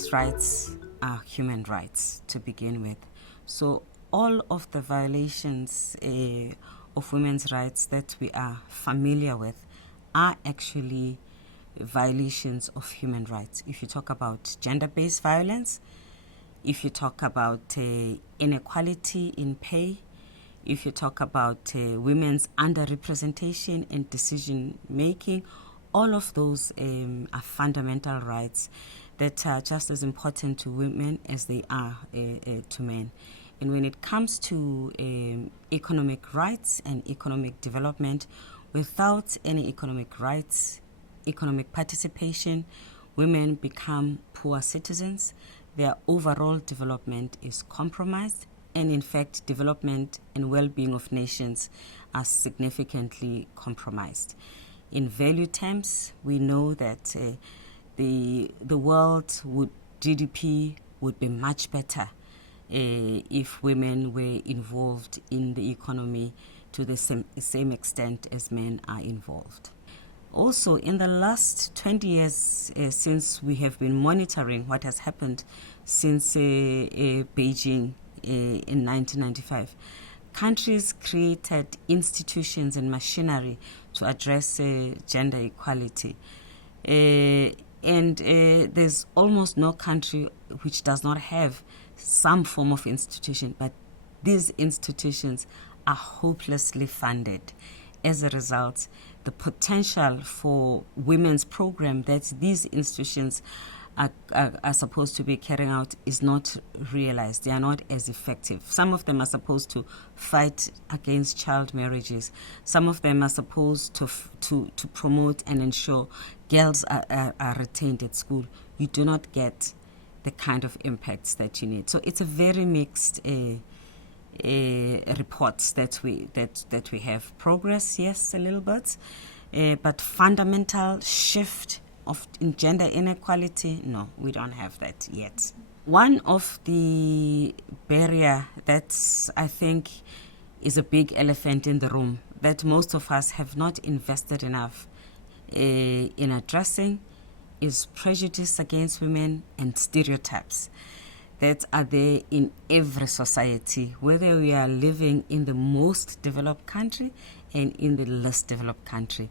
women's rights are human rights to begin with. So all of the violations of women's rights that we are familiar with are actually violations of human rights. If you talk about gender-based violence, if you talk about inequality in pay, if you talk about women's underrepresentation in decision-making, all of those are fundamental rights that are just as important to women as they are to men. And when it comes to economic rights and economic development, without any economic rights, economic participation, women become poor citizens. Their overall development is compromised, and in fact, development and well-being of nations are significantly compromised. In value terms, we know that the world GDP would be much better if women were involved in the economy to the same extent as men are involved. Also, in the last 20 years, since we have been monitoring what has happened since Beijing in 1995, countries created institutions and machinery to address gender equality. And there's almost no country which does not have some form of institution, but these institutions are hopelessly funded. As a result, the potential for women's program that these institutions are supposed to be carrying out is not realized. They are not as effective. Some of them are supposed to fight against child marriages. Some of them are supposed to promote and ensure girls are retained at school. You do not get the kind of impacts that you need. So it's a very mixed reports that we have. Progress, yes, a little bit, but fundamental shift in gender inequality, no, we don't have that yet. One of the barrier that I think is a big elephant in the room that most of us have not invested enough in addressing is prejudice against women and stereotypes that are there in every society, whether we are living in the most developed country and in the less developed country.